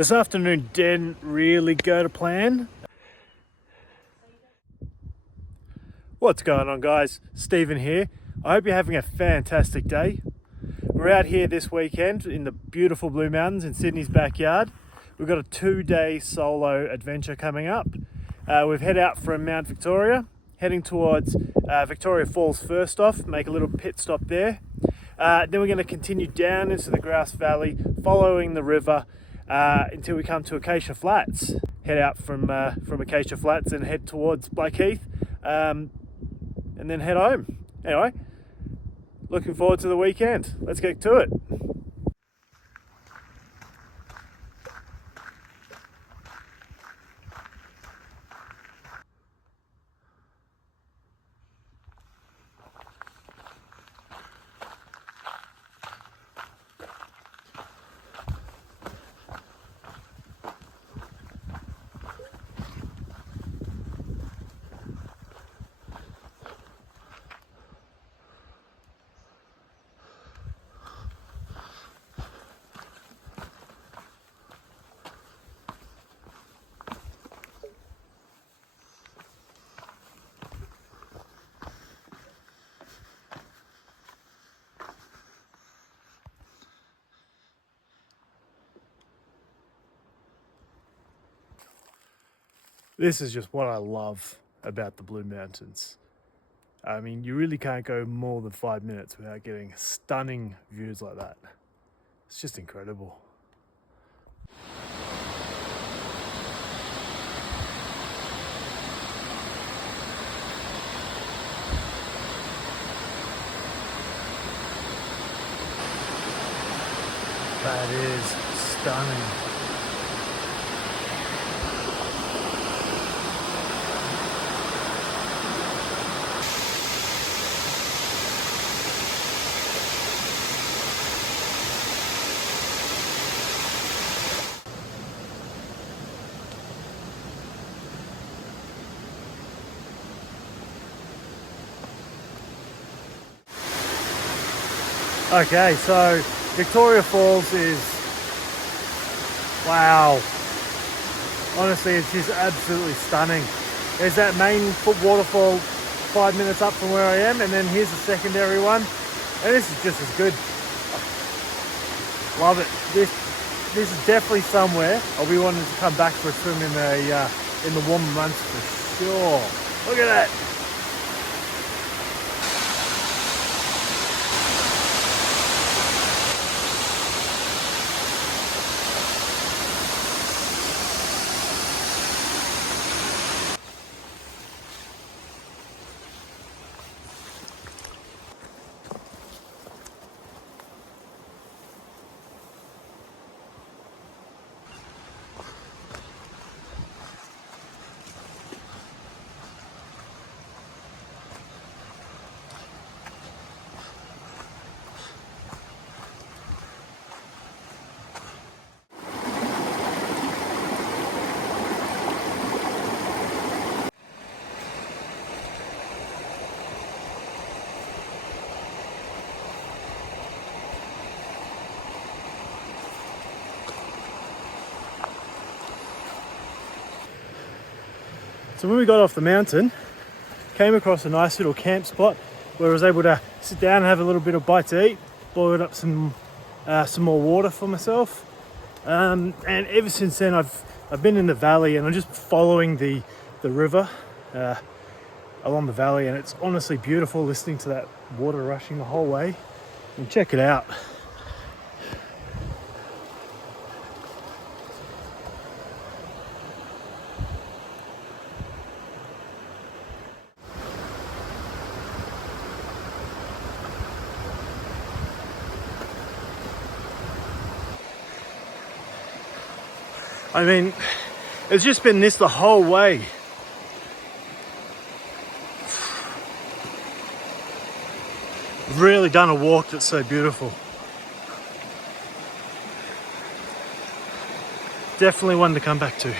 This afternoon didn't really go to plan. What's going on, guys? Stephen here. I hope you're having a fantastic day. We're out here this weekend in the beautiful Blue Mountains in Sydney's backyard. We've got a 2-day solo adventure coming up. We've head out from Mount Victoria, heading towards Victoria Falls first off, make a little pit stop there. Then we're going to continue down into the Grose Valley, following the river until we come to Acacia Flats. Head out from Acacia Flats and head towards Blackheath, and then head home. Anyway, looking forward to the weekend. Let's get to it. This is just what I love about the Blue Mountains. I mean, you really can't go more than 5 minutes without getting stunning views like that. It's just incredible. That is stunning. Okay, so Victoria Falls is, wow, honestly it's just absolutely stunning. There's that main waterfall 5 minutes up from where I am, and then here's the secondary one, and this is just as good. Love it. This is definitely somewhere I'll be wanting to come back for a swim in the warmer months for sure. Look at that. So when we got off the mountain, came across a nice little camp spot where I was able to sit down and have a little bit of bite to eat, boiled up some more water for myself, and ever since then I've been in the valley and I'm just following the river along the valley, and it's honestly beautiful listening to that water rushing the whole way. And check it out. I mean, it's just been this the whole way. Really done a walk that's so beautiful. Definitely one to come back to.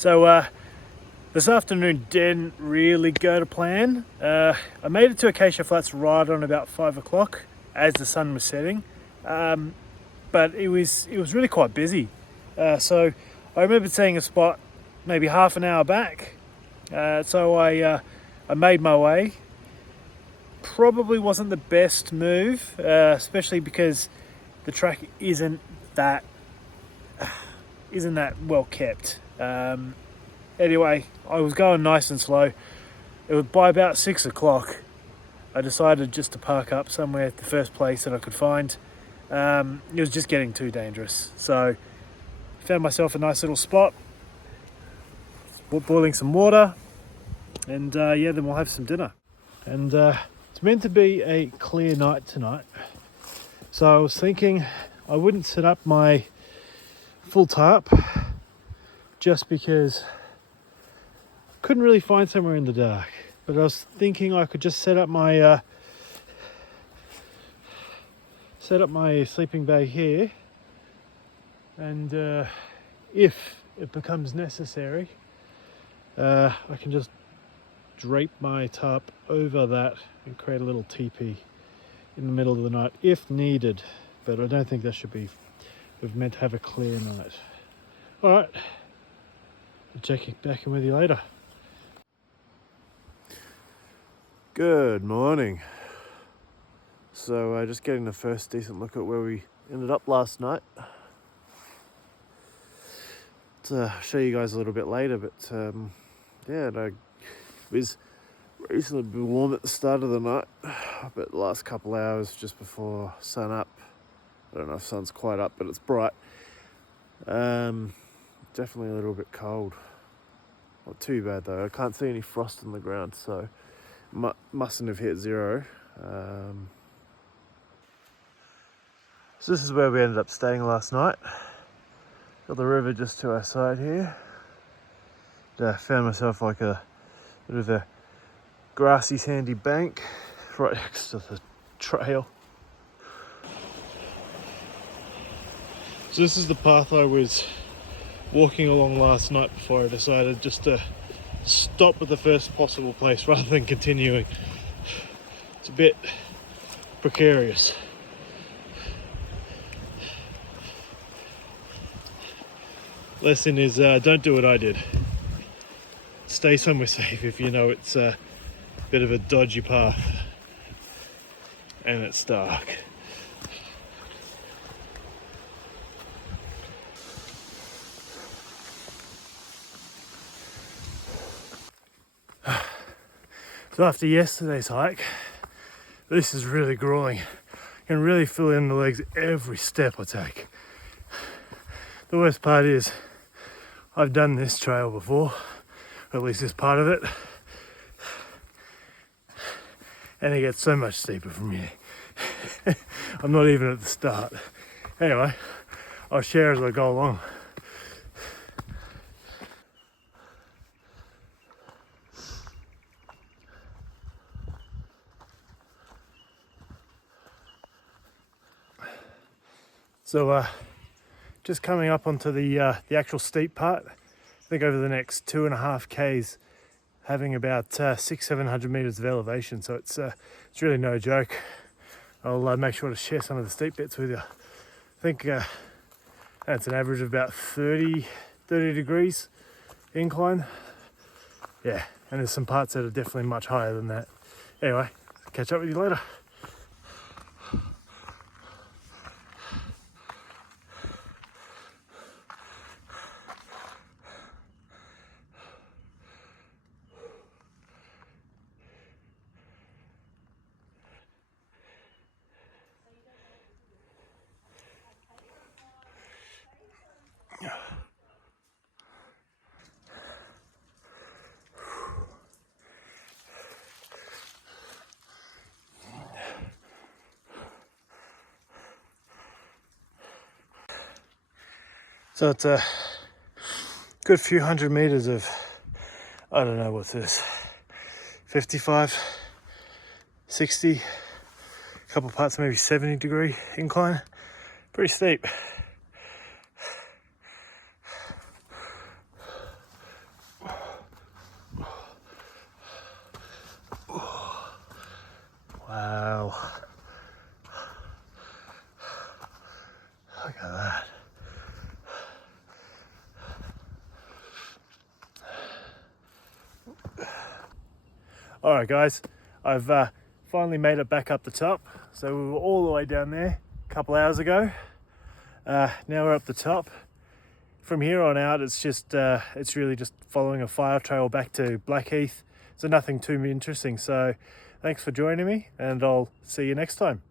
So this afternoon didn't really go to plan. I made it to Acacia Flats right on about 5 o'clock as the sun was setting, but it was really quite busy. So I remember seeing a spot maybe half an hour back. So I made my way. Probably wasn't the best move, especially because the track isn't that well kept. Anyway, I was going nice and slow. It was by about 6 o'clock. I decided just to park up somewhere at the first place that I could find. It was just getting too dangerous. So I found myself a nice little spot, boiling some water, and yeah, then we'll have some dinner. And it's meant to be a clear night tonight. So I was thinking I wouldn't set up my full tarp just because I couldn't really find somewhere in the dark. But I was thinking I could just set up my sleeping bag here, and if it becomes necessary, I can just drape my tarp over that and create a little teepee in the middle of the night if needed. But I don't think that should be. We're meant to have a clear night. All right, I'll check back in with you later. Good morning. So just getting the first decent look at where we ended up last night. To show you guys a little bit later, but yeah, no, it was reasonably warm at the start of the night, but the last couple hours just before sun up, I don't know if sun's quite up, but it's bright. Definitely a little bit cold. Not too bad though. I can't see any frost in the ground, so mustn't have hit zero. So this is where we ended up staying last night. Got the river just to our side here. Found myself like a bit of a grassy sandy bank right next to the trail. So this is the path I was walking along last night before I decided just to stop at the first possible place rather than continuing. It's a bit precarious. Lesson is don't do what I did. Stay somewhere safe if you know it's a bit of a dodgy path and it's dark. So after yesterday's hike, this is really grueling. I can really feel it in the legs every step I take. The worst part is I've done this trail before, or at least this part of it, and it gets so much steeper from here. I'm not even at the start. Anyway, I'll share as I go along. So just coming up onto the actual steep part. I think over the next 2.5 k's, having about 600-700 meters of elevation. So it's really no joke. I'll make sure to share some of the steep bits with you. I think that's an average of about 30 degrees incline. Yeah, and there's some parts that are definitely much higher than that. Anyway, catch up with you later. So it's a good few hundred meters of, I don't know what's this, 55, 60, a couple parts maybe 70 degree incline. Pretty steep. Wow. Look at that. All right, guys, I've finally made it back up the top. So we were all the way down there a couple hours ago. Now we're up the top. From here on out, it's just it's really just following a fire trail back to Blackheath. So nothing too interesting. So thanks for joining me, and I'll see you next time.